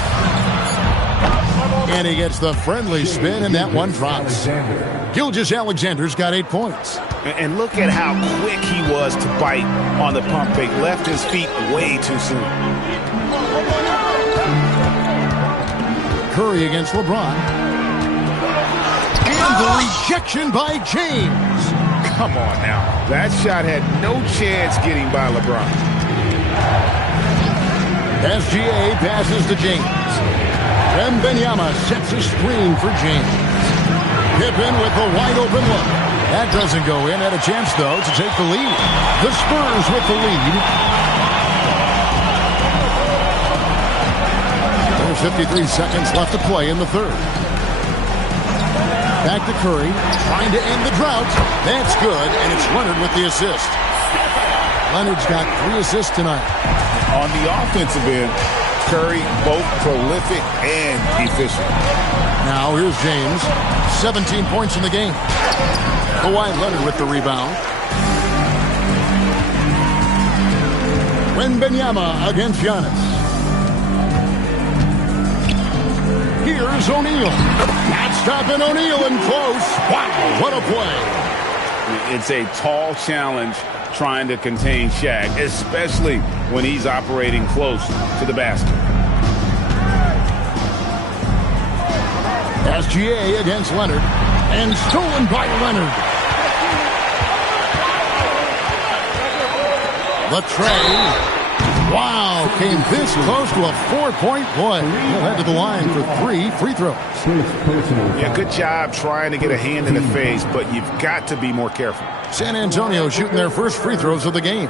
And he gets the friendly spin, and that one drops. Gilgeous-Alexander's got 8 points. And look at how quick he was to bite on the pump fake. Left his feet way too soon. Curry against LeBron. And the rejection by James. Come on now. That shot had no chance getting by LeBron. SGA passes to James. Wembanyama sets a screen for James. Pippen with the wide open look. That doesn't go in. Had a chance, though, to take the lead. The Spurs with the lead. There's 53 seconds left to play in the third. Back to Curry, trying to end the drought. That's good, and it's Leonard with the assist. Leonard's got 3 assists tonight. On the offensive end, Curry, both prolific and efficient. Now here's James. 17 points in the game. Kawhi Leonard with the rebound. Wembanyama against Giannis. Here's O'Neal. Not stopping O'Neal and close. Wow, what a play. It's a tall challenge trying to contain Shaq, especially when he's operating close to the basket. SGA against Leonard. And stolen by Leonard. The tray. Wow, came this close to a 4-point play. He'll head to the line for 3 free throws. Yeah, good job trying to get a hand in the face, but you've got to be more careful. San Antonio shooting their first free throws of the game.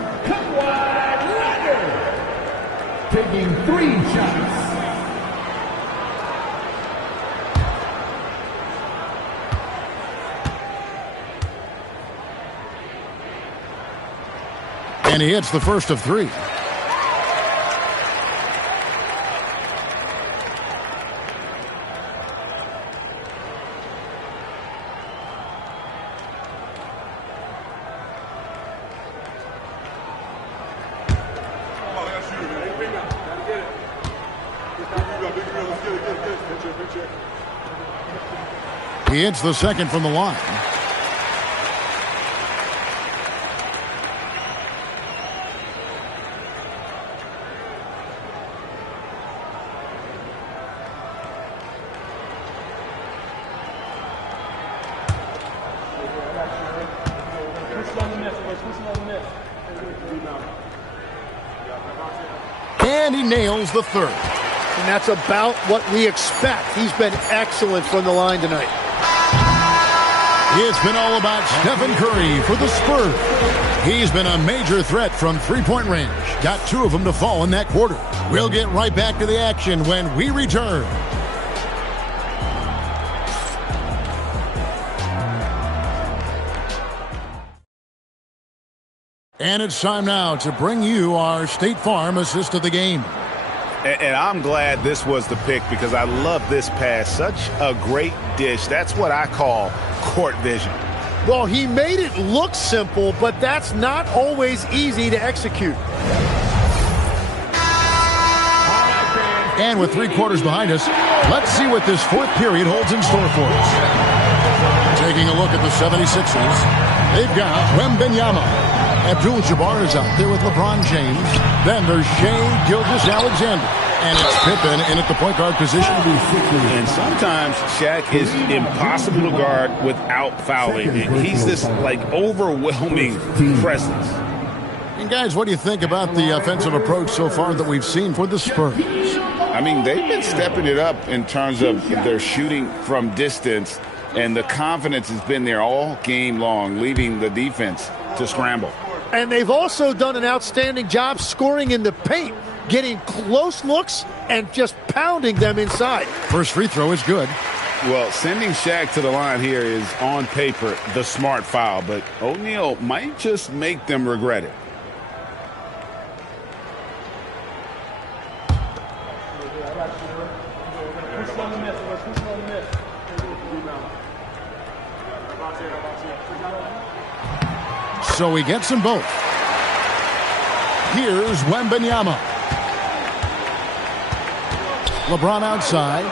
Taking 3 shots. And he hits the first of 3. He hits the second from the line. And he nails the third. And that's about what we expect. He's been excellent from the line tonight. It's been all about Stephen Curry for the Spurs. He's been a major threat from three-point range. Got 2 of them to fall in that quarter. We'll get right back to the action when we return. And it's time now to bring you our State Farm assist of the game. And I'm glad this was the pick because I love this pass. Such a great dish. That's what I call court vision. Well, he made it look simple, but that's not always easy to execute. And with 3 quarters behind us, let's see what this 4th period holds in store for us. Taking a look at the 76ers, they've got Wembanyama. Abdul-Jabbar is out there with LeBron James. Then there's Shai Gilgeous-Alexander. And it's Pippen in at the point guard position. And sometimes Shaq is impossible to guard without fouling. He's this, like, overwhelming presence. And, guys, what do you think about the offensive approach so far that we've seen for the Spurs? I mean, they've been stepping it up in terms of their shooting from distance. And the confidence has been there all game long, leaving the defense to scramble. And they've also done an outstanding job scoring in the paint, getting close looks and just pounding them inside. First free throw is good. Well, sending Shaq to the line here is on paper the smart foul, but O'Neal might just make them regret it. So he gets them both. Here's Wembanyama. LeBron outside.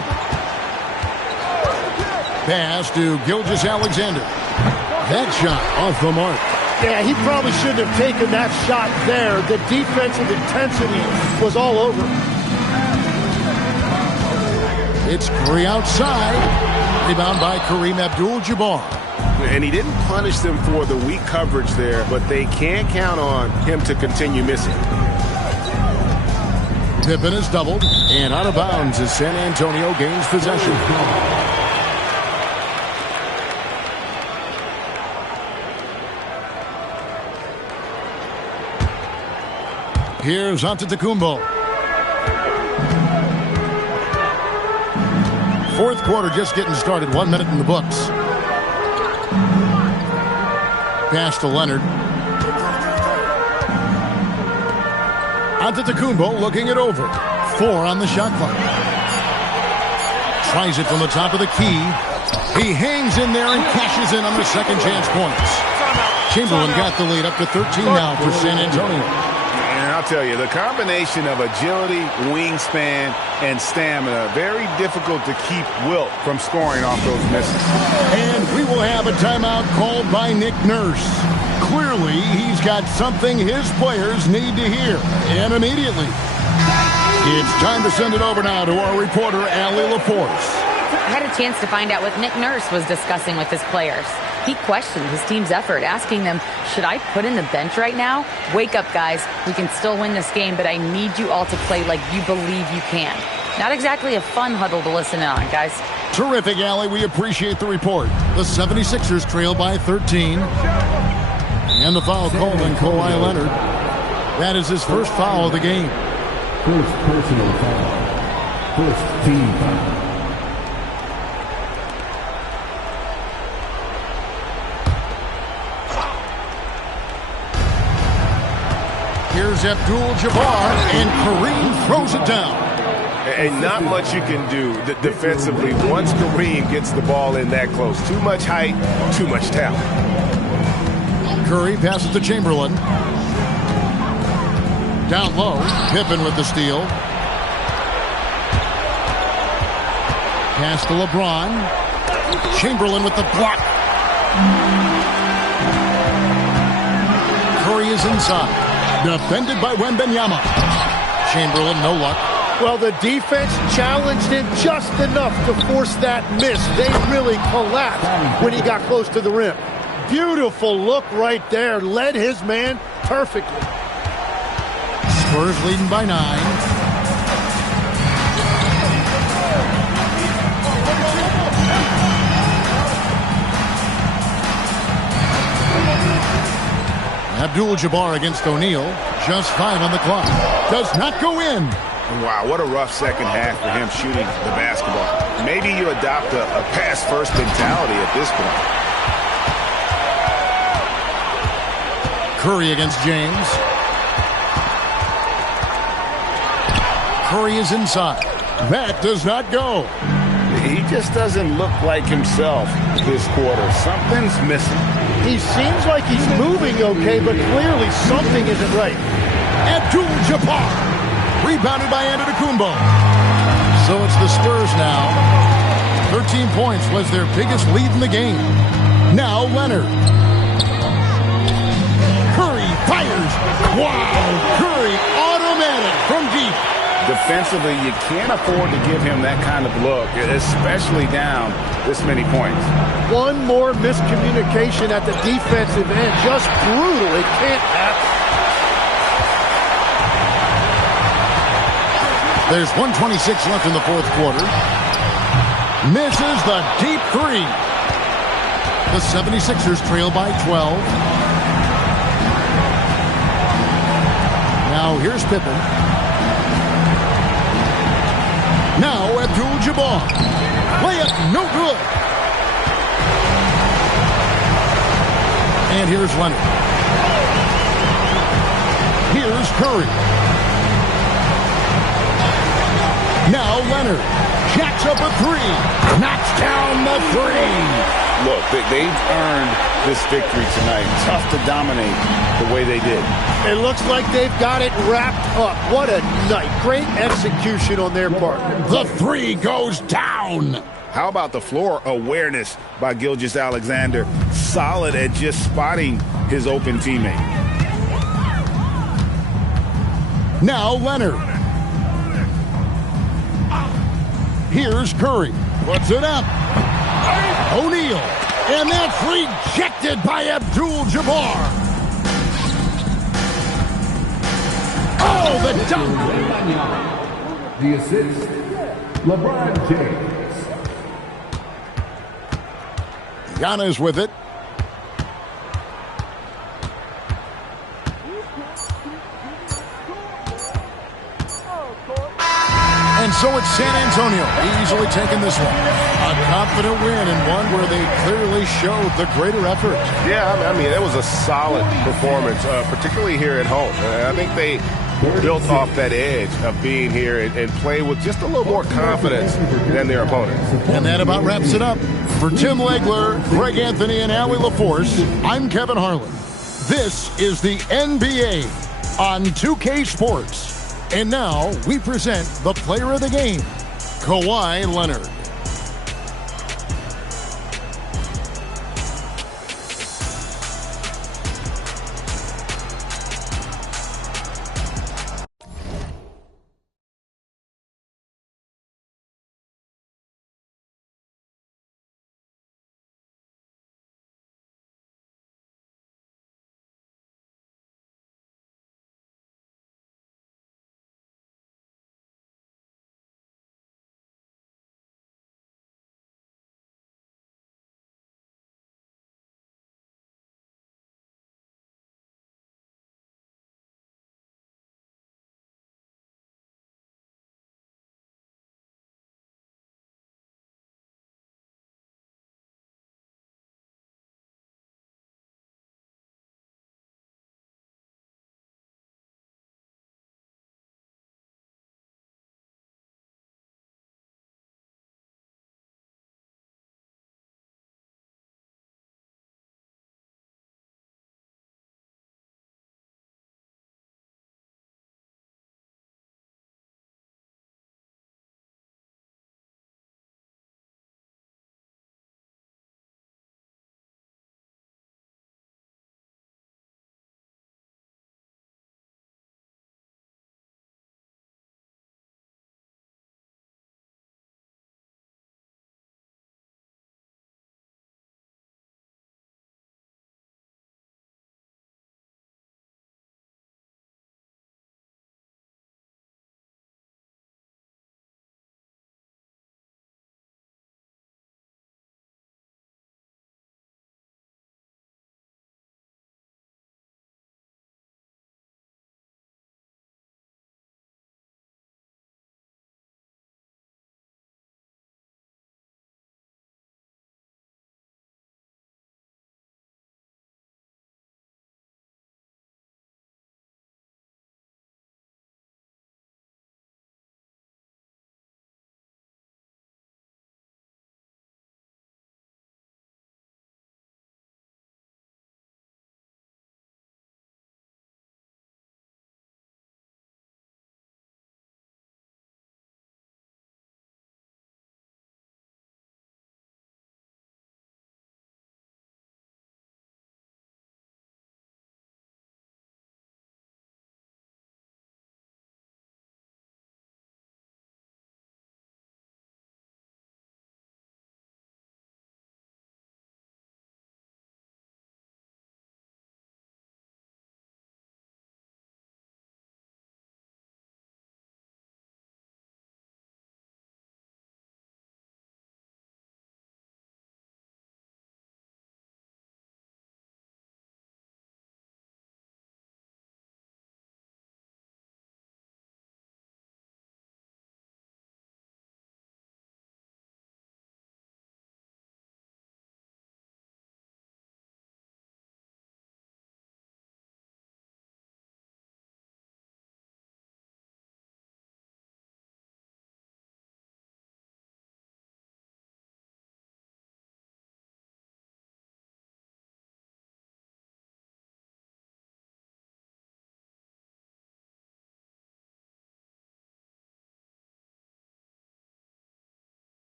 Pass to Gilgeous-Alexander. That shot off the mark. Yeah, he probably shouldn't have taken that shot there. The defensive intensity was all over. It's Curry outside. Rebound by Kareem Abdul-Jabbar. And he didn't punish them for the weak coverage there, but they can't count on him to continue missing. Pippen is doubled, and out of bounds as San Antonio gains possession. Here's Antetokounmpo. 4th quarter just getting started. 1 minute in the books. Pass to Leonard. Antetokounmpo looking it over. 4 on the shot clock. Tries it from the top of the key. He hangs in there and cashes in on the second chance points. Chamberlain got the lead up to 13 now for San Antonio. And I'll tell you, the combination of agility, wingspan, and stamina, very difficult to keep Wilt from scoring off those misses. And we will have a timeout called by Nick Nurse. Clearly, he's got something his players need to hear, and immediately. It's time to send it over now to our reporter, Allie LaForce. I had a chance to find out what Nick Nurse was discussing with his players. He questioned his team's effort, asking them, should I put in the bench right now? Wake up, guys. We can still win this game, but I need you all to play like you believe you can. Not exactly a fun huddle to listen on, guys. Terrific, Allie. We appreciate the report. The 76ers trail by 13. And the foul called on Kawhi Leonard. That is his first foul of the game. First personal foul. First team foul. Here's Abdul-Jabbar, and Kareem throws it down. And not much you can do defensively once Kareem gets the ball in that close. Too much height, too much talent. Curry passes to Chamberlain. Down low, Pippen with the steal. Pass to LeBron. Chamberlain with the block. Curry is inside. Defended by Wembanyama. Chamberlain, no luck. Well, the defense challenged him just enough to force that miss. They really collapsed when he got close to the rim. Beautiful look right there. Led his man perfectly. Spurs leading by 9. Abdul-Jabbar against O'Neal. Just 5 on the clock. Does not go in. Wow, what a rough second half for him shooting the basketball. Maybe you adopt a pass-first mentality at this point. Curry against James. Curry is inside. That does not go. He just doesn't look like himself this quarter. Something's missing. He seems like he's moving okay, but clearly something isn't right. Abdul-Jabbar. Rebounded by Antetokounmpo. So it's the Spurs now. 13 points was their biggest lead in the game. Now Leonard. Curry fires. Wow! Curry automatic from deep. Defensively, you can't afford to give him that kind of look, especially down this many points. One more miscommunication at the defensive end. Just brutal. It can't happen. There's 1:26 left in the fourth quarter. Misses the deep three. The 76ers trail by 12. Now here's Pippen. Now Abdul-Jabbar. Layup no good. And here's Leonard. Here's Curry. Now Leonard jacks up a three. Knocks down the three. Look, they've earned this victory tonight. Tough to dominate the way they did. It looks like they've got it wrapped up. What a night. Great execution on their part. The three goes down. How about the floor awareness by Gilgeous-Alexander? Solid at just spotting his open teammate. Now Leonard. Here's Curry. Puts it up. O'Neal. And that's rejected by Abdul-Jabbar. Oh, the dunk. The assist, LeBron James. Giannis with it. And so it's San Antonio easily taking this one. A confident win and one where they clearly showed the greater effort. Yeah, I mean, it was a solid performance, particularly here at home. I think they built off that edge of being here and play with just a little more confidence than their opponents. And that about wraps it up. For Tim Legler, Greg Anthony, and Allie LaForce, I'm Kevin Harlan. This is the NBA on 2K Sports. And now we present the player of the game, Kawhi Leonard.